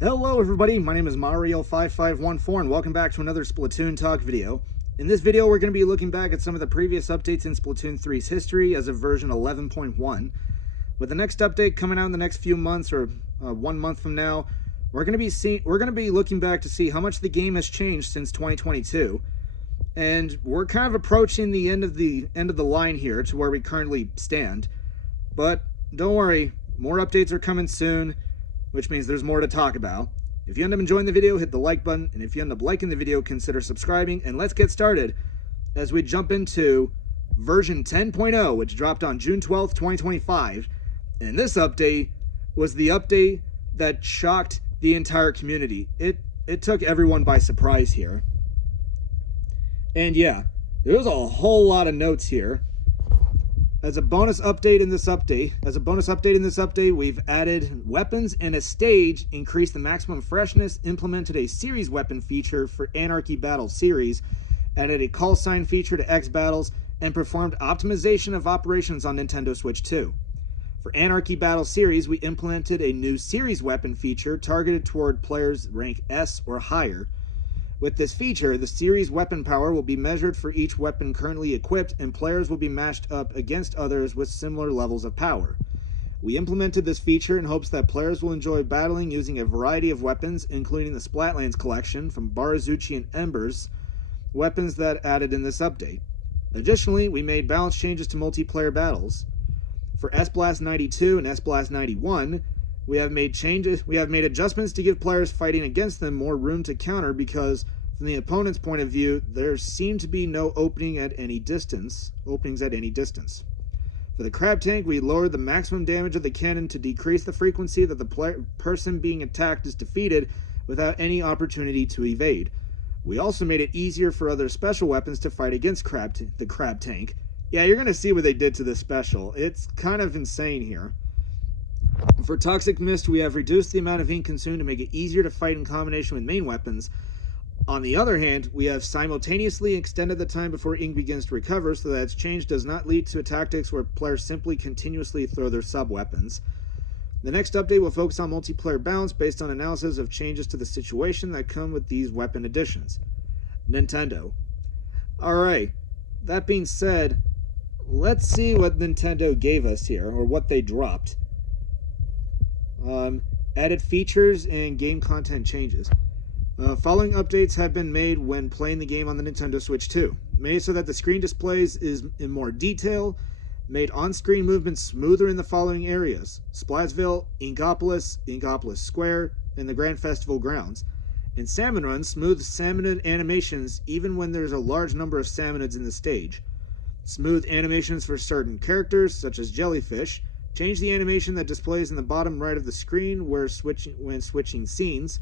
Hello everybody, my name is Mario5514 and welcome back to another Splatoon Talk video. In this video we're going to be looking back at some of the previous updates in Splatoon 3's history as of version 11.1. With the next update coming out in the next few months or 1 month from now, we're going to be looking back to see how much the game has changed since 2022. And we're kind of approaching the end of the line here to where we currently stand. But don't worry, more updates are coming soon, which means there's more to talk about. If you end up enjoying the video, hit the like button, and if you end up liking the video, consider subscribing, and let's get started as we jump into version 10.0, which dropped on June 12th, 2025. And this update was the update that shocked the entire community. It took everyone by surprise here. And yeah, there's a whole lot of notes here. As a bonus update in this update, we've added weapons and a stage, increased the maximum freshness, implemented a series weapon feature for Anarchy Battle series, added a call sign feature to X Battles, and performed optimization of operations on Nintendo Switch 2. For Anarchy Battle series, we implemented a new series weapon feature targeted toward players rank S or higher. With this feature, the series weapon power will be measured for each weapon currently equipped, and players will be matched up against others with similar levels of power. We implemented this feature in hopes that players will enjoy battling using a variety of weapons, including the Splatlands collection from Barazuchi and Embers, weapons that added in this update. Additionally, we made balance changes to multiplayer battles. For S-Blast 92 and S-Blast 91, we have made adjustments to give players fighting against them more room to counter because, from the opponent's point of view, there seem to be no openings at any distance. For the Crab Tank, we lowered the maximum damage of the cannon to decrease the frequency that the person being attacked is defeated without any opportunity to evade. We also made it easier for other special weapons to fight against the Crab Tank. Yeah, you're going to see what they did to this special. It's kind of insane here. For Toxic Mist, we have reduced the amount of ink consumed to make it easier to fight in combination with main weapons. On the other hand, we have simultaneously extended the time before ink begins to recover so that its change does not lead to tactics where players simply continuously throw their sub-weapons. The next update will focus on multiplayer balance based on analysis of changes to the situation that come with these weapon additions. Nintendo. Alright, that being said, let's see what Nintendo gave us here, or what they dropped. Added features and game content changes. Following updates have been made when playing the game on the Nintendo Switch 2. Made so that the screen displays is in more detail. Made on-screen movement smoother in the following areas: Splatsville, Inkopolis, Inkopolis Square, and the Grand Festival grounds. In Salmon Run, smooth salmonid animations even when there's a large number of salmonids in the stage. Smooth animations for certain characters, such as jellyfish. Change the animation that displays in the bottom right of the screen when switching scenes.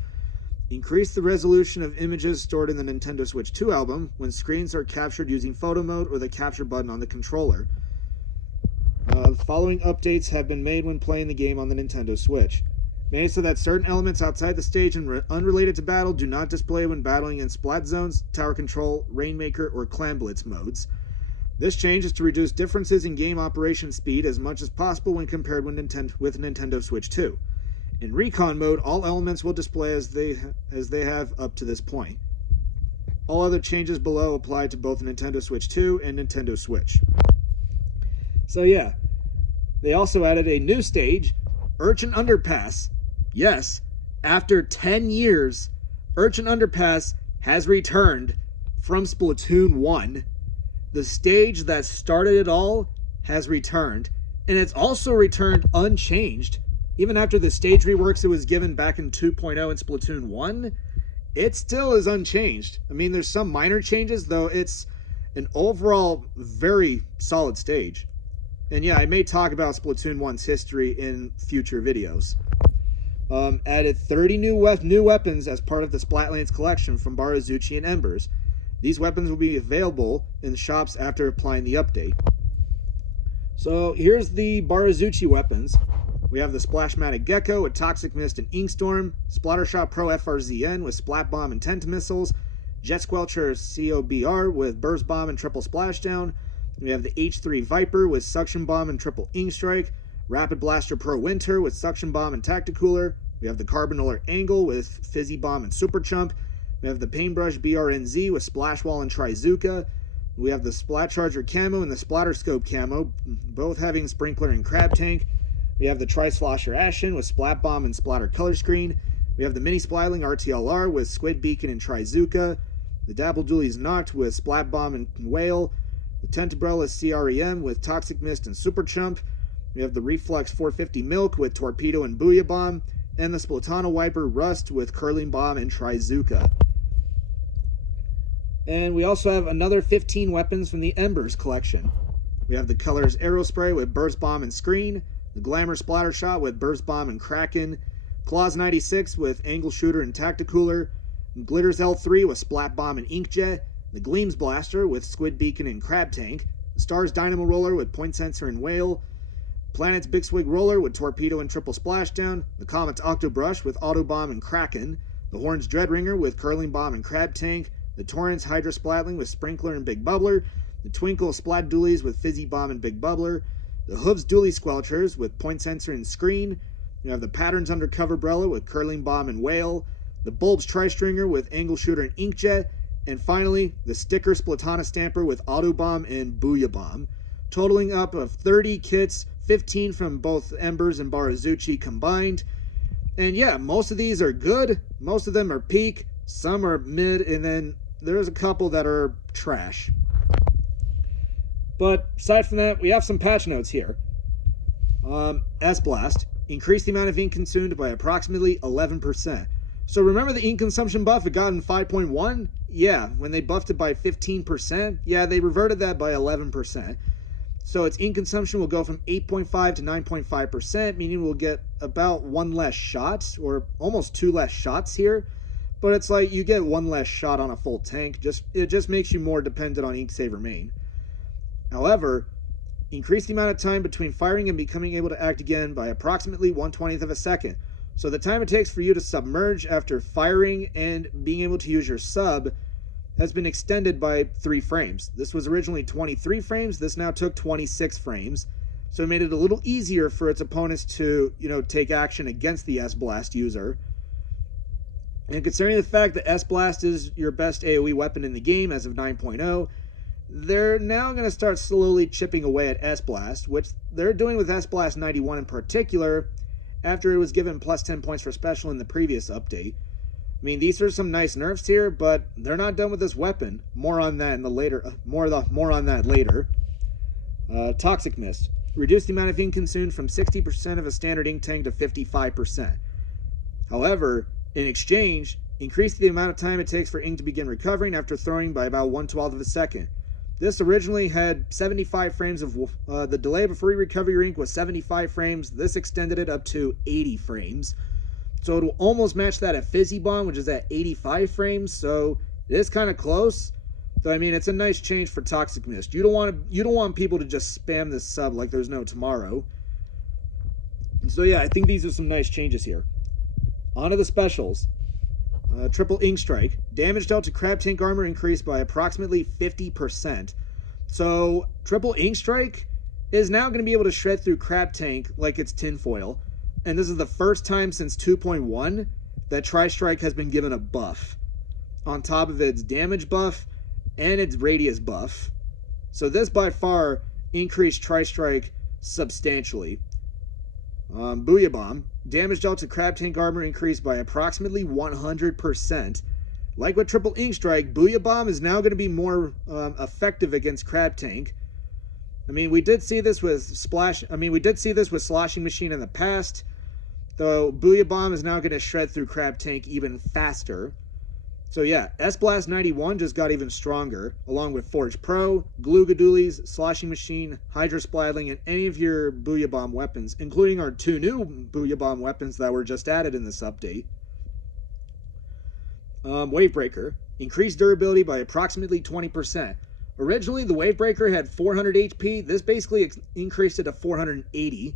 Increase the resolution of images stored in the Nintendo Switch 2 album when screens are captured using photo mode or the capture button on the controller. The following updates have been made when playing the game on the Nintendo Switch. Made so that certain elements outside the stage and unrelated to battle do not display when battling in Splat Zones, Tower Control, Rainmaker, or Clam Blitz modes. This change is to reduce differences in game operation speed as much as possible when compared with Nintendo Switch 2. In Recon mode, all elements will display as they have up to this point. All other changes below apply to both Nintendo Switch 2 and Nintendo Switch. So yeah, they also added a new stage, Urchin Underpass. Yes, after 10 years, Urchin Underpass has returned from Splatoon 1. The stage that started it all has returned, and it's also returned unchanged. Even after the stage reworks it was given back in 2.0 in Splatoon 1, it still is unchanged. I mean, there's some minor changes, though it's an overall very solid stage. And yeah, I may talk about Splatoon 1's history in future videos. Added 30 new weapons as part of the Splatlands collection from Barazuchi and Embers. These weapons will be available in the shops after applying the update. So here's the Barazuchi weapons. We have the Splashmatic Gecko with Toxic Mist and Inkstorm, Splattershot Pro FRZN with Splat Bomb and Tentamissiles, Jet Squelcher COBR with Burst Bomb and Triple Splashdown. We have the H3 Viper with Suction Bomb and Triple Ink Strike, Rapid Blaster Pro Winter with Suction Bomb and Tacticooler, We have the Carbon Angle with Fizzy Bomb and Super Chump. We have the Paintbrush BRNZ with Splash Wall and Trizuka. We have the Splat Charger Camo and the Splatter Scope Camo, both having Sprinkler and Crab Tank. We have the Tri-Slosher Ashen with Splat Bomb and Splatter Color Screen. We have the Mini Splatling RTLR with Squid Beacon and Trizuka. The Dapple Doolies Noct with Splat Bomb and Whale. The Tentabrella CREM with Toxic Mist and Super Chump. We have the Reflex 450 Milk with Torpedo and Booyah Bomb. And the Splatana Wiper Rust with Curling Bomb and Trizuka. And we also have another 15 weapons from the Embers collection. We have the Colors Aerospray with Burst Bomb and Screen. The Glamour Splatter Shot with Burst Bomb and Kraken. Claws 96 with Angle Shooter and Tacticooler. Glitters L3 with Splat Bomb and Inkjet. The Gleams Blaster with Squid Beacon and Crab Tank. The Stars Dynamo Roller with Point Sensor and Whale. Planet's Big Swig Roller with Torpedo and Triple Splashdown. The Comet's Octobrush with Auto Bomb and Kraken. The Horn's Dreadringer with Curling Bomb and Crab Tank. The Torrent's Hydra Splatling with Sprinkler and Big Bubbler. The Twinkle Splat Doolies with Fizzy Bomb and Big Bubbler. The Hooves Dually Squelchers with Point Sensor and Screen. You have the Patterns Undercover Brella with Curling Bomb and Whale. The Bulbs Tri-Stringer with Angle Shooter and Inkjet. And finally, the Sticker Splatana Stamper with Auto Bomb and Booyah Bomb. Totaling up of 30 kits, 15 from both Embers and Barazuchi combined. And yeah, most of these are good. Most of them are peak. Some are mid. And then there's a couple that are trash. But aside from that, we have some patch notes here. S-Blast. Increase the amount of ink consumed by approximately 11%. So remember the ink consumption buff it got in 5.1? Yeah, when they buffed it by 15%, yeah, they reverted that by 11%. So its ink consumption will go from 8.5 to 9.5%, meaning we'll get about one less shot, or almost two less shots here. But it's like you get one less shot on a full tank. It just makes you more dependent on Ink Saver main. However, increase the amount of time between firing and becoming able to act again by approximately 1/20th of a second. So the time it takes for you to submerge after firing and being able to use your sub has been extended by 3 frames. This was originally 23 frames. This now took 26 frames. So it made it a little easier for its opponents to, take action against the S-Blast user. And considering the fact that S-Blast is your best AoE weapon in the game as of 9.0, they're now going to start slowly chipping away at S-Blast, which they're doing with S-Blast 91 in particular, after it was given plus 10 points for special in the previous update. I mean, these are some nice nerfs here, but they're not done with this weapon. More on that in the later. More on that later. Toxic Mist. Reduce the amount of ink consumed from 60% of a standard ink tank to 55%. However, in exchange, increase the amount of time it takes for ink to begin recovering after throwing by about 1/12 of a second. This originally had 75 frames of the delay before you recover your ink was 75 frames. This extended it up to 80 frames. So it will almost match that at Fizzy Bomb, which is at 85 frames. So it is kind of close. So I mean, it's a nice change for Toxic Mist. You don't want people to just spam this sub like there's no tomorrow. So yeah, I think these are some nice changes here. On to the specials. Triple Ink Strike. Damage dealt to Crab Tank armor increased by approximately 50%. So Triple Ink Strike is now going to be able to shred through Crab Tank like it's tinfoil. And this is the first time since 2.1 that Tri-Strike has been given a buff. On top of its damage buff and its radius buff. So this by far increased Tri-Strike substantially. Booyah Bomb. Damage dealt to Crab Tank armor increased by approximately 100%. Like with Triple Ink Strike, Booyah Bomb is now going to be more effective against Crab Tank. I mean, we did see this with Sloshing Machine in the past, though Booyah Bomb is now going to shred through Crab Tank even faster. So yeah, S-Blast 91 just got even stronger, along with Forge Pro, Glue Gadoolies, Sloshing Machine, Hydra Splatling, and any of your Booyah Bomb weapons, including our 2 new Booyah Bomb weapons that were just added in this update. Wavebreaker. Increased durability by approximately 20%. Originally, the Wavebreaker had 400 HP. This basically increased it to 480.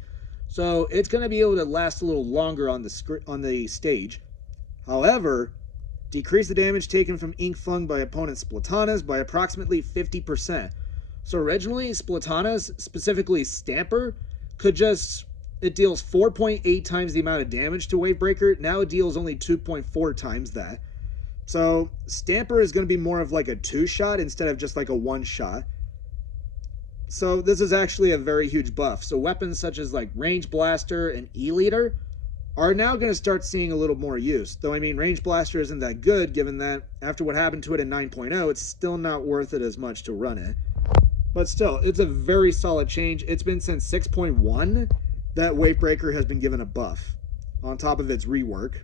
So it's going to be able to last a little longer on the stage. However, decrease the damage taken from ink flung by opponent Splatanas by approximately 50%. So originally, Splatanas, specifically Stamper, could just it deals 4.8 times the amount of damage to Wavebreaker. Now it deals only 2.4 times that. So Stamper is going to be more of like a 2-shot instead of just like a 1-shot. So this is actually a very huge buff. So weapons such as like Range Blaster and E-Leader are now going to start seeing a little more use. Though, I mean, Range Blaster isn't that good, given that after what happened to it in 9.0, it's still not worth it as much to run it. But still, it's a very solid change. It's been since 6.1 that Wavebreaker has been given a buff, on top of its rework.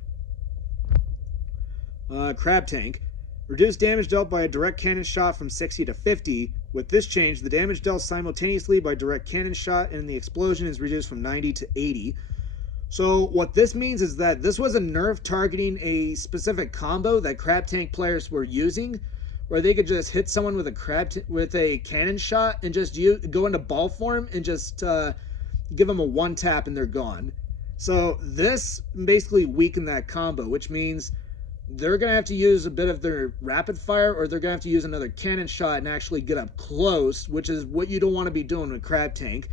Crab Tank. Reduced damage dealt by a direct cannon shot from 60 to 50. With this change, the damage dealt simultaneously by direct cannon shot and the explosion is reduced from 90 to 80. So what this means is that this was a nerf targeting a specific combo that Crab Tank players were using, where they could just hit someone with a cannon shot and just go into ball form and just give them a 1-tap and they're gone. So this basically weakened that combo, which means they're going to have to use a bit of their rapid fire, or they're going to have to use another cannon shot and actually get up close, which is what you don't want to be doing with Crab Tank.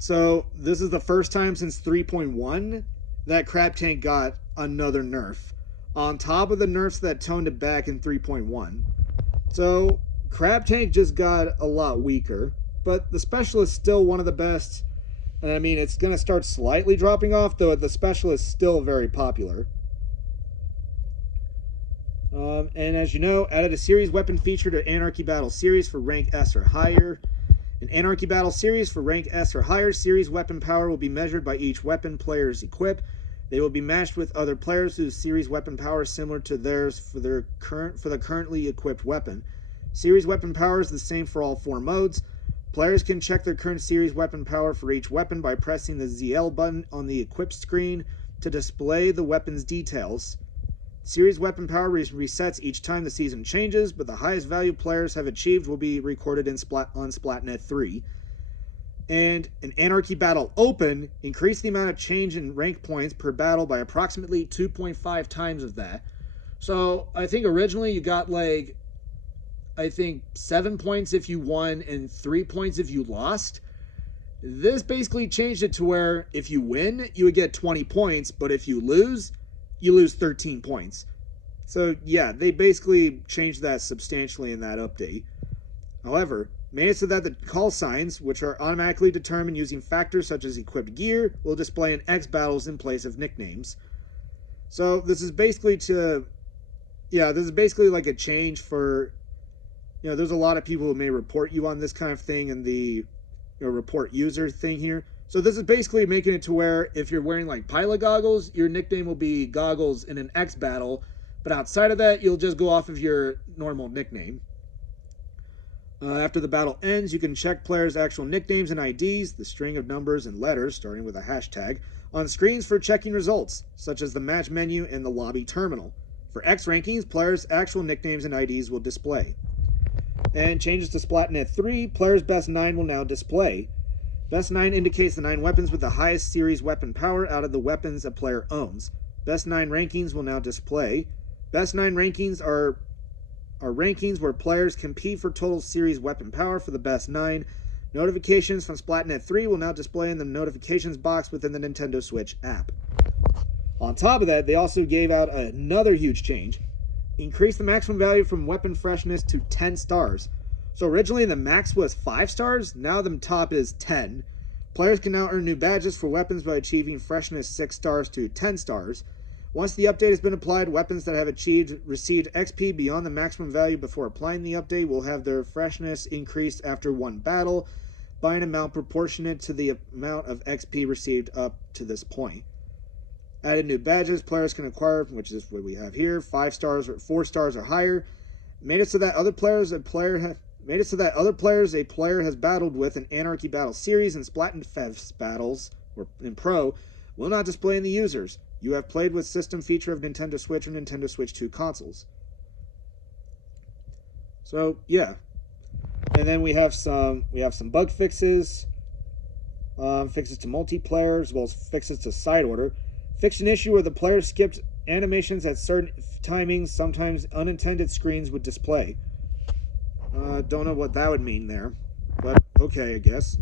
So this is the first time since 3.1 that Crab Tank got another nerf, on top of the nerfs that toned it back in 3.1. So Crab Tank just got a lot weaker, but the special is still one of the best. And I mean, it's going to start slightly dropping off, though the special is still very popular. And as you know, added a series weapon feature to Anarchy Battle Series for rank S or higher. In Anarchy Battle Series for rank S or higher, series weapon power will be measured by each weapon players equip. They will be matched with other players whose series weapon power is similar to theirs for the currently equipped weapon. Series weapon power is the same for all 4 modes. Players can check their current series weapon power for each weapon by pressing the ZL button on the equip screen to display the weapon's details. Series weapon power resets each time the season changes, but the highest value players have achieved will be recorded on Splatnet 3. And an Anarchy Battle Open increased the amount of change in rank points per battle by approximately 2.5 times of that. So I think originally you got like, 7 points if you won and 3 points if you lost. This basically changed it to where if you win, you would get 20 points, but if you lose 13 points. So yeah, they basically changed that substantially in that update. However, made it so that the call signs, which are automatically determined using factors such as equipped gear, will display in X battles in place of nicknames. So this is basically like a change for, there's a lot of people who may report you on this kind of thing in the report user thing here. So this is basically making it to where if you're wearing like pilot goggles, your nickname will be Goggles in an X battle, but outside of that, you'll just go off of your normal nickname. After the battle ends, you can check players' actual nicknames and IDs, the string of numbers and letters, starting with a hashtag, on screens for checking results, such as the match menu and the lobby terminal. For X rankings, players' actual nicknames and IDs will display. And changes to Splatnet 3, players' best 9 will now display. Best 9 indicates the 9 weapons with the highest series weapon power out of the weapons a player owns. Best 9 rankings will now display. Best 9 rankings are rankings where players compete for total series weapon power for the best 9. Notifications from Splatnet 3 will now display in the notifications box within the Nintendo Switch app. On top of that, they also gave out another huge change. Increase the maximum value from weapon freshness to 10 stars. So originally the max was 5 stars, now the top is 10. Players can now earn new badges for weapons by achieving freshness 6 stars to 10 stars. Once the update has been applied, weapons that have received XP beyond the maximum value before applying the update will have their freshness increased after one battle by an amount proportionate to the amount of XP received up to this point. Added new badges players can acquire, which is what we have here, 5 stars or 4 stars or higher. Made it so that other players a player has battled with in Anarchy Battle Series and Splatfest battles, or in Pro, will not display in the users. You have played with system feature of Nintendo Switch or Nintendo Switch 2 consoles. So yeah, and then we have some bug fixes, fixes to multiplayer as well as fixes to side order. Fixed an issue where the player skipped animations at certain timings. Sometimes unintended screens would display. Don't know what that would mean there, but okay, I guess.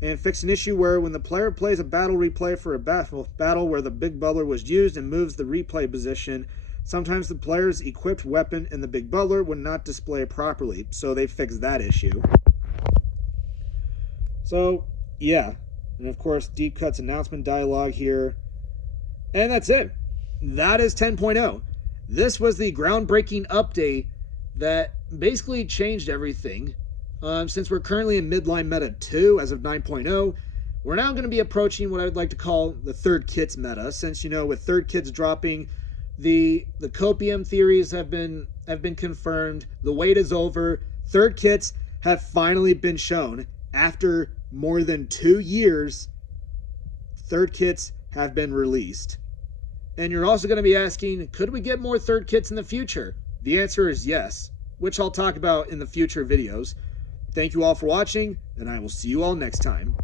and fixed an issue where when the player plays a battle replay for a battle where the big butler was used and moves the replay position, sometimes the player's equipped weapon in the big butler would not display properly, so they fixed that issue. So, yeah. And of course, Deep Cut's announcement dialogue here. And that's it. That is 10.0. This was the groundbreaking update that basically changed everything. Since we're currently in midline meta 2 as of 9.0, we're now going to be approaching what I would like to call the third kits meta, since, you know, with third kits dropping, the copium theories have been confirmed. The wait is over. Third kits have finally been shown. After more than 2 years, third kits have been released. And you're also going to be asking, could we get more third kits in the future? The answer is yes, which I'll talk about in the future videos. Thank you all for watching, and I will see you all next time.